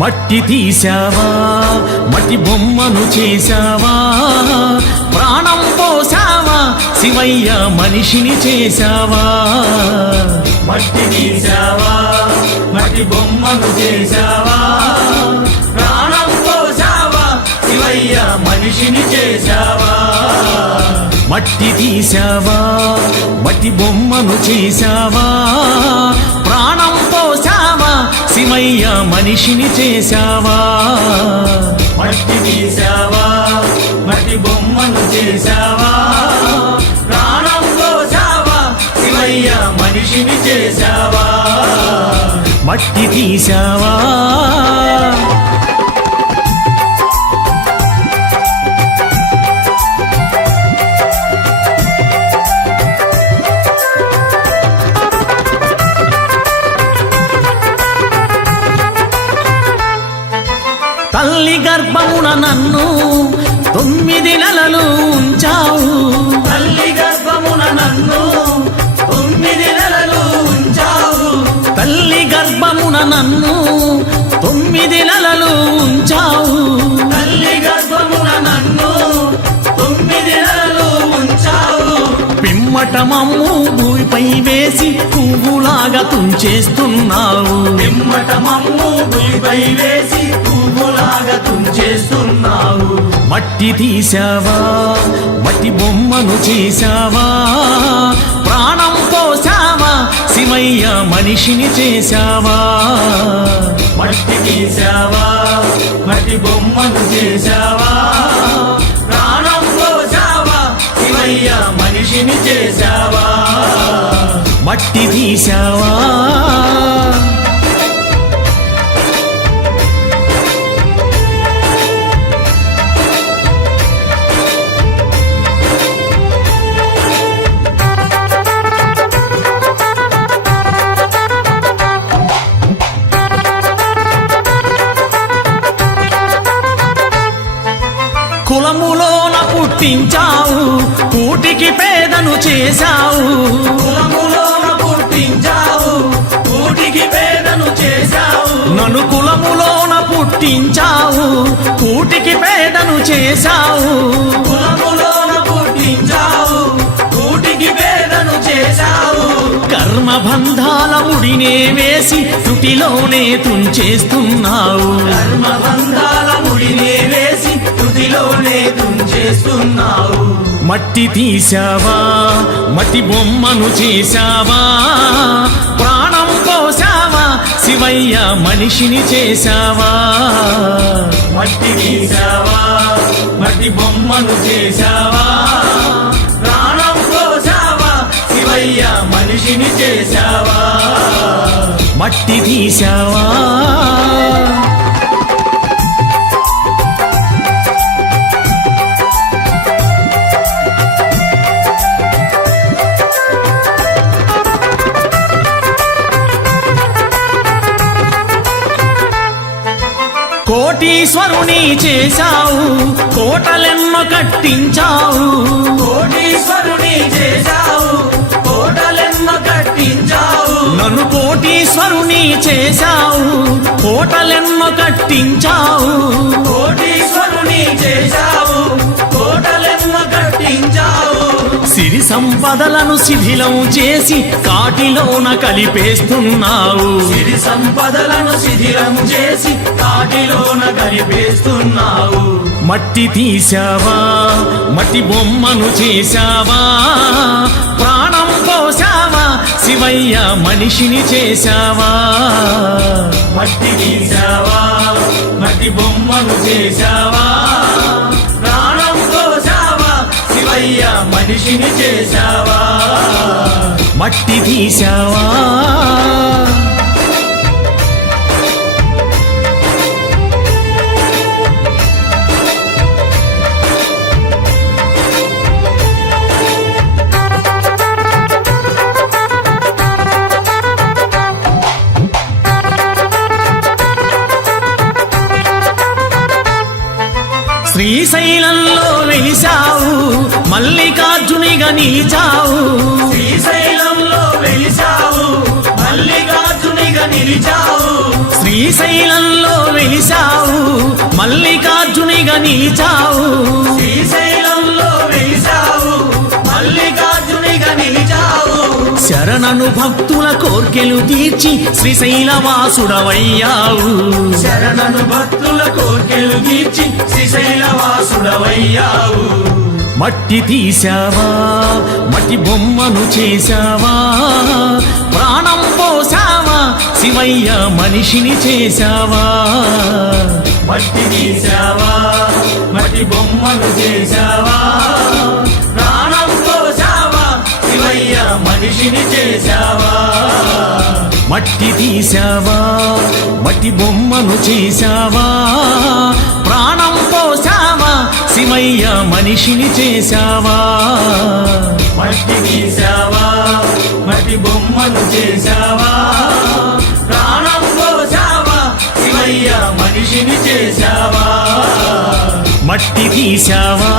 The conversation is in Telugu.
మట్టి తీసావా మట్టి బొమ్మను చేశావా ప్రాణం పోసావా శివయ్య మనిషిని చేశావా మట్టి తీసావా మట్టి బొమ్మను చేశావా ప్రాణం పోసావా శివయ్య మనిషిని చేశావా మట్టి తీసావా మట్టి బొమ్మను చేశావా ప్రాణం పోసావా శివయ్య మనిషిని చేశావా మట్టి తీసావా మట్టి బొమ్మను చేశావా ప్రాణం పోసావా శివయ్య మనిషిని చేశావా మట్టి తీసావా తల్లి గర్భమున నన్ను 9 నెలలు ఉంచావు తల్లి గర్భమున నన్ను 9 నెలలు ఉంచావు తల్లి గర్భమున నన్ను 9 నెలలు ఉంచావు తల్లి గర్భమున నన్ను 9 నెలలు ఉంచావు పిమ్మట మమ్ము భూమిపై వేసి పువ్వులాగా తుంచేస్తున్నావు పిమ్మట మమ్ము భూమిపై వేసి పువ్వులాగా తుంచేస్తున్నావు మట్టి తీసావా మట్టి బొమ్మను చేశావా ప్రాణం పోసావా శివయ్య మనిషిని చేశావా మట్టి తీసావా మట్టి బొమ్మను చేశావా ప్రాణం పోసావా శివయ్య మనిషిని చేశావా మట్టి తీసావా కులములోన పుట్టించావు కూటికి పేదను చేశావు కులములోన పుట్టించావు కూటికి పేదను చేశావు నన్ను కులములోన పుట్టించావు కూటికి పేదను చేశావు కులములోన పుట్టించావు కూటికి పేదను చేశావు కర్మబంధాల ముడినే వేసి తుటిలోనే తుంచేస్తున్నావు కర్మబంధాల ముడినే వేసి తుటిలోనే తుంచేస్తున్నావు మట్టి తీసావా మట్టి బొమ్మను చేశావా ప్రాణం పోసావా శివయ్య మనిషిని చేశావా మట్టి తీసావా మట్టి బొమ్మను చేశావా ప్రాణం పోసావా శివయ్య మనిషిని చేశావా మట్టి తీసావా కోటీశ్వరుని చేశావు కోటలెన్నో కట్టించావు కోటీశ్వరుని చేశావు కోటలెన్నో కట్టించావు నన్ను కోటీశ్వరుని చేశావు కోటలెన్నో కట్టించావు కోటీశ్వరుని చేశావు కోటలెన్నో కట్టించావు సిరి సంపదలను శిథిలం చేసి కాటిలోన కలిపేస్తున్నావు సిరి సంపదలను శిథిలం చేసి కాటిలోన కలిపేస్తున్నావు మట్టి తీసావా మట్టి బొమ్మను చేశావా ప్రాణం పోసావా శివయ్య మనిషిని చేశావా మట్టి తీసావా మట్టి బొమ్మను చేశావా ప్రాణం పోసావా శివయ్య మనిషిని చేశావా మట్టి తీసావా శ్రీశైలంలో వెలిసావు మల్లికార్జునిగా నిలిచావు శ్రీశైలంలో వెలిసావు మల్లికార్జునిగా నిలిచావు శ్రీ శ్రీశైలంలో వెలిసావు మల్లికార్జునిగా నిలిచావు శ్రీశైలంలో వెలిసావు మల్లికార్జునిగా నిలిచావు శరణను భక్తుల కోర్కెలు తీర్చి శ్రీశైలవాసుడవయ్యావు శరణను భక్తుల కోర్కెలు తీర్చి శ్రీశైలవాసుడవయ్యావు మట్టి తీసావా మట్టి బొమ్మను చేశావా ప్రాణం పోసావా శివయ్య మనిషిని చేశావా మట్టి తీసావా మట్టి బొమ్మను చేశావా ప్రాణం పోసావా శివయ్య మనిషిని చేశావా మట్టి తీసావా మట్టి బొమ్మను చేశావా ప్రాణం పోసావా శివయ్య మనిషిని చేశావా మట్టి తీసావా మట్టి బొమ్మను చేశావా ప్రాణం పోసావా శివయ్య మనిషిని చేశావా మట్టి తీసావా